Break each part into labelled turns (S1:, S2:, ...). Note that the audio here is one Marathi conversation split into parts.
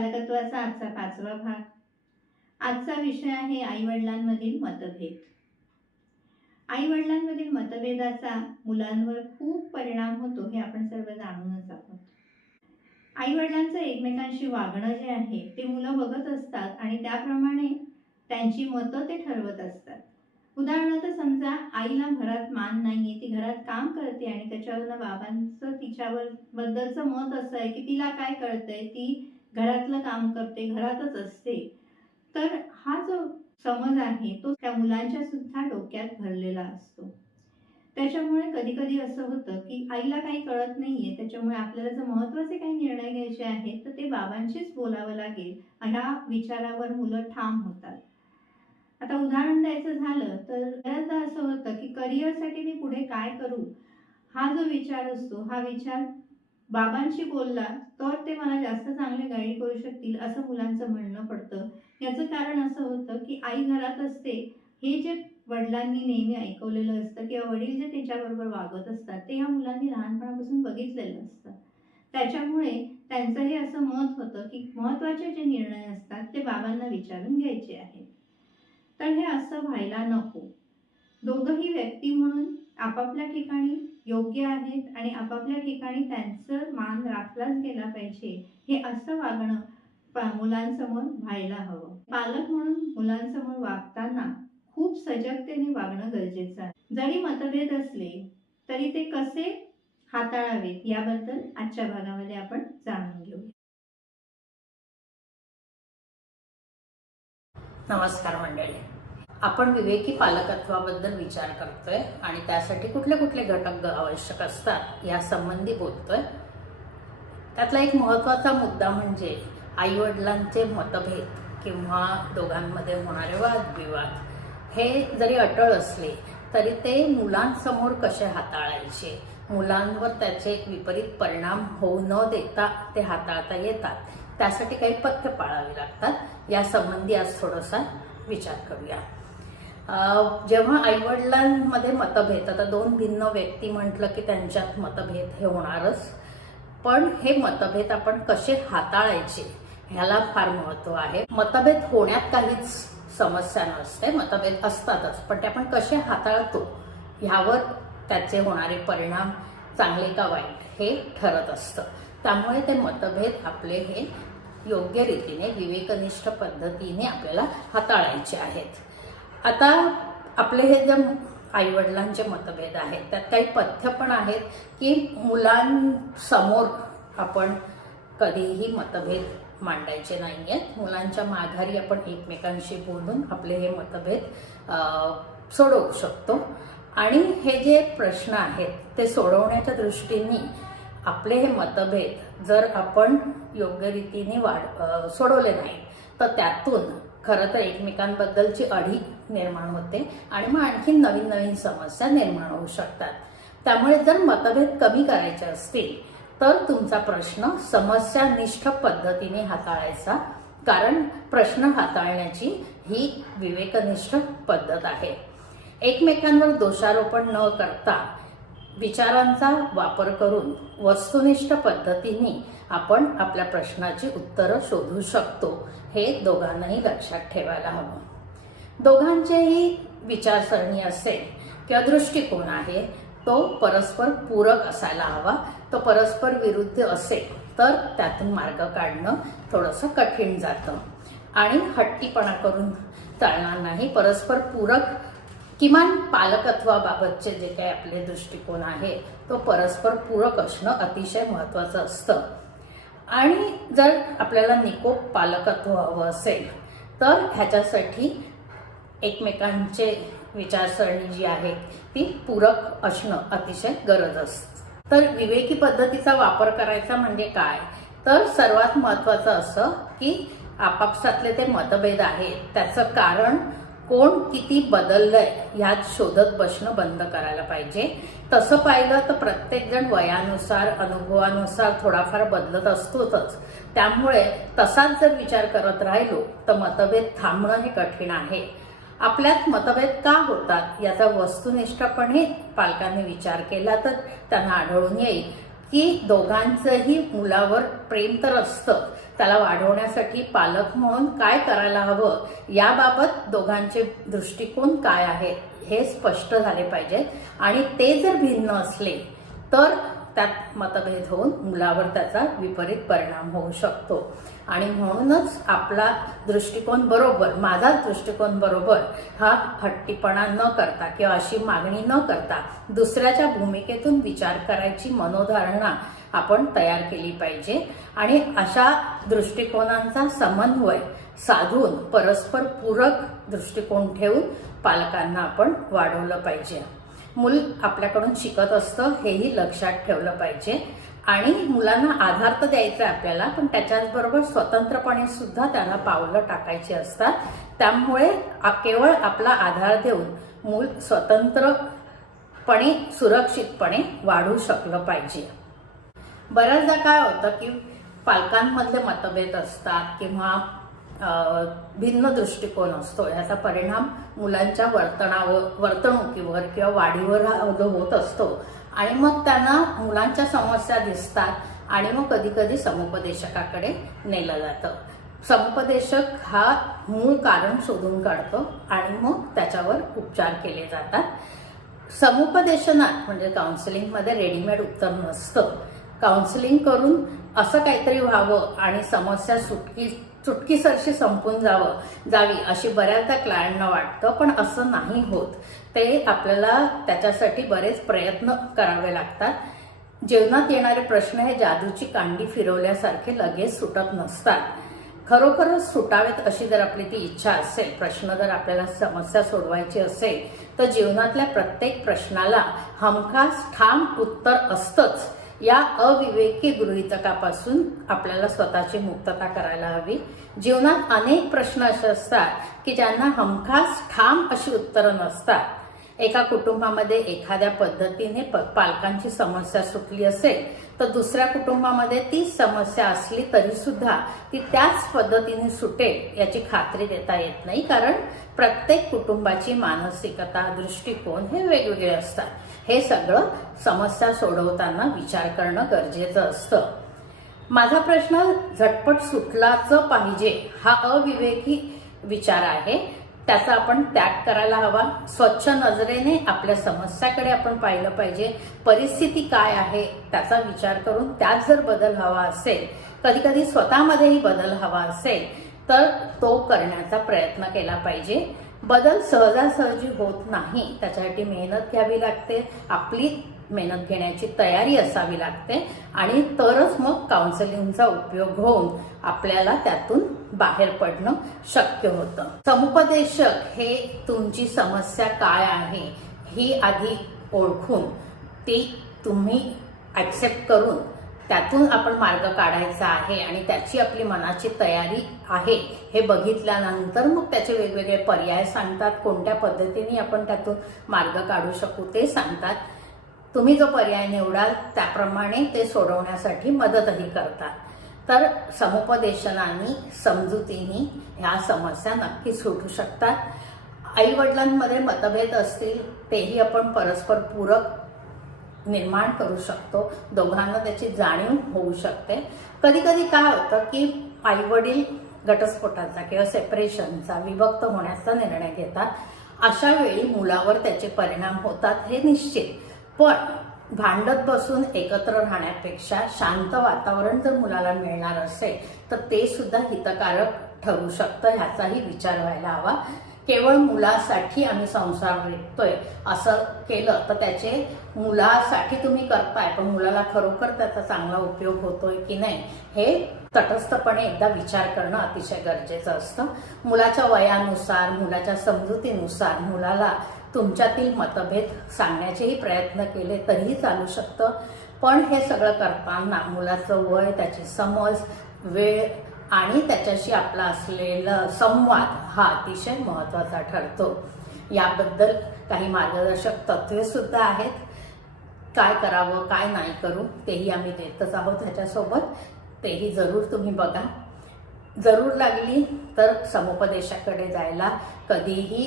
S1: पालकत्वाचा आजचा पाचवा भाग. आजचा विषय आहे आईवडिलांमधील मतभेद. आईवडिलांमधील मतभेदाचा मुलांवर खूप परिणाम होतो हे आपण सर्व जाणूनच आहोत. आईवडिलांचं एकमेकांशी वागणं जे आहे ते मुलं बघत असतात आणि त्याप्रमाणे त्यांची मतं ते ठरवत असतात. उदाहरणार्थ समजा आईला घरात मान नाहीये ती घरात काम करते आणि त्याच्यावरनं बाबांचं तिच्यावर बद्दलचं मत असं आहे की तिला काय कळतंय ती घरातलं काम करते घरातच असते. तर हा जो समज आहे तो त्या मुलांच्या सुद्धा डोक्यात भरलेला असतो. त्याच्यामुळे कधी कधी असं होतं की आईला काही कळत नाहीये त्याच्यामुळे आपल्याला जर महत्त्वाचे काही निर्णय घ्यायचे आहेत तर ते बाबांशीच बोलावं लागेल. ह्या विचारावर मुलं ठाम होतात. आता उदाहरण द्यायचं झालं तर बऱ्याचदा असं होतं की करिअरसाठी मी पुढे काय करू? हा जो विचार असतो हा विचार बाबांशी बोलला तर ते मला जास्त चांगले गाईड करू शकतील असं मुलांचं म्हणणं पडतं. याचं कारण असं होतं की आई घरात असते हे जे वडिलांनी नेहमी ऐकवलेलं असतं किंवा वडील जे त्याच्याबरोबर वागत असतात ते ह्या मुलांनी लहानपणापासून बघितलेलं असतं. त्याच्यामुळे त्यांचं हे असं मत होतं की महत्त्वाचे जे निर्णय असतात ते बाबांना विचारून घ्यायचे आहेत. तर हे असं व्हायला नको. दोघंही व्यक्ती म्हणून आपापल्या ठिकाणी योग्य आहेत आणि आपापल्या ठिकाणी त्यांचं मान राखलाच गेला पाहिजे हे असं वागणं मुलांसमोर व्हायला हवं. पालक म्हणून मुलांसमोर वागताना खूप सजगतेने वागणं गरजेचं आहे. जरी मतभेद असले तरी ते कसे हाताळावेत याबद्दल आजच्या भागामध्ये आपण जाणून घेऊ
S2: नमस्कार मंडळी. आपण विवेकी पालकत्वाबद्दल विचार करतोय आणि त्यासाठी कुठले कुठले घटक आवश्यक असतात या संबंधी बोलतोय. त्यातला एक महत्त्वाचा मुद्दा म्हणजे आईवडिलांचे मतभेद किंवा दोघांमध्ये होणारे वादविवाद. हे जरी अटळ असले तरी ते मुलांसमोर कसे हाताळायचे? मुलांवर त्याचे विपरीत परिणाम होऊ न देता ते हाताळता येतात. त्यासाठी काही पथ्य पाळावी लागतात. या संबंधी आज थोडासा विचार करूया. जेव्हा आईवडिलांमध्ये मतभेद आता दोन भिन्न व्यक्ती म्हटलं की त्यांच्यात मतभेद हे होणारच. पण हे मतभेद आपण कसे हाताळायचे ह्याला फार महत्त्व आहे. मतभेद होण्यात काहीच समस्या नसते मतभेद असतातच. पण ते आपण कसे हाताळतो ह्यावर त्याचे होणारे परिणाम चांगले का वाईट हे ठरत असतं. त्यामुळे ते मतभेद आपले हे योग्य रीतीने विवेकनिष्ठ पद्धतीने आपल्याला हाताळायचे आहेत. आता आपले हे जे आईवडिलांचे मतभेद आहेत त्यात काही पथ्य पण आहेत की मुलांसमोर आपण कधीही मतभेद मांडायचे नाही आहेत मुलांच्या माघारी आपण एकमेकांशी बोलून आपले हे मतभेद सोडवू शकतो. आणि हे जे प्रश्न आहेत ते सोडवण्याच्या दृष्टीने आपले हे मतभेद जर आपण योग्य रीतीने वाढ सोडवले नाही तर त्यातून खरं तर एकमेकांबद्दलची अढी निर्माण होते आणि मग आणखी नवीन नवीन समस्या निर्माण होऊ शकतात. त्यामुळे जर मतभेद कमी करायचे असतील तर तुमचा प्रश्न समस्यानिष्ठ पद्धतीने हाताळायचा कारण प्रश्न हाताळण्याची ही विवेकनिष्ठ पद्धत आहे. एकमेकांवर दोषारोपण न करता विचारांचा वापर करून वस्तुनिष्ठ पद्धतीने आपण आपल्या प्रश्नाची उत्तरं शोधू शकतो हे दोघांनाही लक्षात ठेवायला हवं. दोघांचेही विचारसरणी असेल किंवा दृष्टिकोन आहे तो परस्पर पूरक असायला हवा तो परस्पर विरुद्ध असेल तर त्यातून मार्ग काढणं थोडंसं कठीण जातं. आणि हट्टीपणा करून चालणार नाही परस्पर पूरक किमान पालकत्वाबाबतचे जे काही आपले दृष्टिकोन आहे तो परस्पर पूरक असणं अतिशय महत्त्वाचं असतं. आणि जर आपल्याला निकोप पालकत्व हवं असेल तर ह्याच्यासाठी एकमेकांचे विचारसरणी जी आहे ती पूरक असणं अतिशय गरज असतं. तर विवेकी पद्धतीचा वापर करायचा म्हणजे काय? तर सर्वात महत्त्वाचं असं की आपापसातले ते मतभेद आहेत त्याचं कारण कोण किती बदललंय ह्यात शोधत बसणं बंद करायला पाहिजे. तसं पाहिलं तर प्रत्येकजण वयानुसार अनुभवानुसार थोडाफार बदलत असतोच त्यामुळे तसाच जर विचार करत राहिलो तर मतभेद थांबणं हे कठीण आहे. आपल्यात मतभेद का होतात याचा वस्तुनिष्ठपणे पालकांनी विचार केला तर त्यांना आढळून येईल की दोघांचंही मुलावर प्रेम तर असतं त्याला वाढवण्यासाठी पालक म्हणून काय करायला हवं? याबाबत दोघांचे दृष्टिकोन काय आहेत हे स्पष्ट झाले पाहिजेत. आणि ते जर भिन्न असले तर त्यात मतभेद होऊन मुलावर त्याचा विपरीत परिणाम होऊ शकतो. आणि म्हणूनच आपला दृष्टिकोन बरोबर माझाच दृष्टिकोन बरोबर हा हट्टीपणा न करता किंवा अशी मागणी न करता दुसऱ्याच्या भूमिकेतून विचार करायची मनोधारणा आपण तयार केली पाहिजे. आणि अशा दृष्टिकोनांचा समन्वय साधून परस्पर पूरक दृष्टिकोन ठेवून पालकांना आपण वाढवलं पाहिजे. मूल आपल्याकडून शिकत असतं हेही लक्षात ठेवलं पाहिजे. आणि मुलांना आधार तर द्यायचा आहे आपल्याला पण त्याच्याचबरोबर स्वतंत्रपणे सुद्धा त्याला पावलं टाकायची असतात. त्यामुळे केवळ आपला आधार देऊन मूल स्वतंत्रपणे सुरक्षितपणे वाढू शकलं पाहिजे. बऱ्याचदा काय होतं की पालकांमधले मतभेद असतात किंवा भिन्न दृष्टिकोन असतो. याचा परिणाम मुलांच्या वर्तनावर वर्तणुकीवर किंवा वाढीवर होत असतो. आणि मग त्यांना मुलांच्या समस्या दिसतात आणि मग कधी कधी समुपदेशकाकडे नेलं जातं. समुपदेशक हा मूळ कारण शोधून काढतो आणि मग त्याच्यावर उपचार केले जातात. समुपदेशनात म्हणजे काउन्सिलिंगमध्ये रेडीमेड उत्तर नसतं. काउन्सिलिंग करून असं काहीतरी व्हावं आणि समस्या सुटकी चुटकीसरशी संपून जावं जावी अशी बऱ्याचदा क्लायंटना वाटतं पण असं नाही होत. ते आपल्याला त्याच्यासाठी बरेच प्रयत्न करावे लागतात. जीवनात येणारे प्रश्न हे जादूची कांडी फिरवल्यासारखे लगेच सुटत नसतात. खरोखरच सुटावेत अशी जर आपली ती इच्छा असेल प्रश्न जर आपल्याला समस्या सोडवायची असेल तर जीवनातल्या प्रत्येक प्रश्नाला हमखास ठाम उत्तर असतंच. या अविवेकी गृहितकापासून आपल्याला स्वतःची मुक्तता करायला हवी. जीवनात अनेक प्रश्न असे असतात की ज्यांना हमखास ठाम अशी उत्तरं नसतात. एका कुटुंबामध्ये एखाद्या पद्धतीने प- पालकांची समस्या सुटली असेल तर दुसऱ्या कुटुंबामध्ये तीच समस्या असली तरी सुद्धा ती त्याच पद्धतीने सुटेल याची खात्री देता येत नाही. कारण प्रत्येक कुटुंबाची मानसिकता दृष्टिकोन हे वेगवेगळे असतात. हे सगळं समस्या सोडवताना विचार करणं गरजेचं असतं. माझा प्रश्न झटपट सुटलाच पाहिजे हा अविवेकी विचार आहे. त्याचा आपण त्याग करायला हवा. स्वच्छ नजरेने आपल्या समस्याकडे आपण पाहिलं पाहिजे. परिस्थिती काय आहे त्याचा विचार करून त्यात जर बदल हवा असेल कधी कधी स्वतःमध्येही बदल हवा असेल तर तो करण्याचा प्रयत्न केला पाहिजे. बदल सहजासहजी होत नाही. त्याच्यासाठी मेहनत घ्यावी लागते. आपली मेहनत घेण्याची तयारी असावी लागते आणि तरच मग काउन्सिलिंगचा उपयोग होऊन आपल्याला त्यातून बाहेर पडणं शक्य होतं. समुपदेशक हे तुमची समस्या काय आहे ही आधी ओळखून ती तुम्ही ॲक्सेप्ट करून त्यातून आपण मार्ग काढायचा आहे आणि त्याची आपली मनाची तयारी आहे हे बघितल्यानंतर मग त्याचे वेगवेगळे पर्याय सांगतात कोणत्या पद्धतीने आपण त्यातून मार्ग काढू शकू ते सांगतात. तुम्ही जो पर्याय निवडाल त्याप्रमाणे ते सोडवण्यासाठी मदतही करतात. तर समुपदेशनाने समजुतीने ह्या समस्या नक्की सुटू शकतात. आईवडिलांमध्ये मतभेद असतील तेही आपण परस्पर पूरक निर्माण करू शकतो. दोघांना त्याची जाणीव होऊ शकते. कधी कधी काय होतं की आई वडील घटस्फोटाचा किंवा सेपरेशनचा विभक्त होण्याचा निर्णय घेतात. अशा वेळी मुलावर त्याचे परिणाम होतात हे निश्चित. पण भांडत बसून एकत्र राहण्यापेक्षा शांत वातावरण जर मुलाला मिळणार असेल तर ते सुद्धा हितकारक ठरू शकतं ह्याचाही विचार व्हायला हवा. केवळ मुलासाठी आम्ही संसार रेटतोय असं केलं तर त्याचे मुलासाठी तुम्ही करताय पण मुलाला खरोखर त्याचा चांगला उपयोग होतोय की नाही हे तटस्थपणे एकदा विचार करणं अतिशय गरजेचं असतं. मुलाच्या वयानुसार मुलाच्या समजुतीनुसार मुलाला तुमच्यातील मतभेद सांगण्याचेही प्रयत्न केले तरीही चालू शकतं. पण हे सगळं करताना मुलाचं वय त्याची समज वेळ आणि त्याच्याशी आपला असलेला संवाद हा अतिशय महत्त्वाचा ठरतो. याबद्दल काही मार्गदर्शक तत्वेसुद्धा आहेत. काय करावं काय नाही करू तेही आम्ही देतच आहोत त्याच्यासोबत तेही जरूर तुम्ही बघा. जरूर लागली तर समुपदेशाकडे जायला कधीही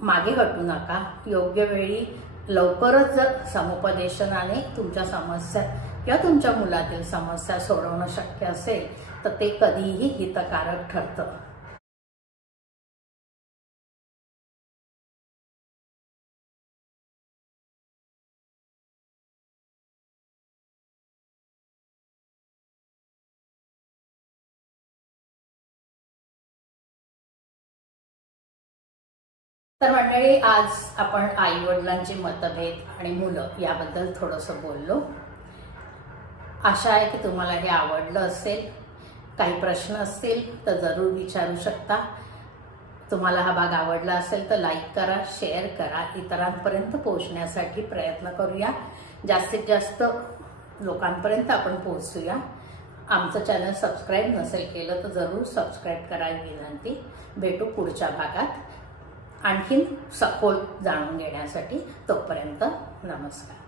S2: मागे हटू नका. योग्य वेळी लवकरच जर समुपदेशनाने तुमच्या समस्या किंवा तुमच्या मुलातील समस्या सोडवणं शक्य असेल तर ते कधीही हितकारक ठरतं. तर मंडळी आज आपण आई वडिलांचे मतभेद आणि मुलं याबद्दल थोडंसं बोललो. आशा आहे की तुम्हाला हे आवडलं असेल. काही प्रश्न असतील तर जरूर विचारू शकता. तुम्हाला हा भाग आवडला असेल तर लाईक करा शेअर करा. इतरांपर्यंत पोहोचण्यासाठी प्रयत्न करूया. जास्तीत जास्त लोकांपर्यंत आपण पोहोचूया. आमचं चॅनल सबस्क्राईब नसेल केलं तर जरूर सबस्क्राईब करायला विनंती. भेटू पुढच्या भागात. आणखीन सखोल जाणून घेण्यासाठी तोपर्यंत नमस्कार.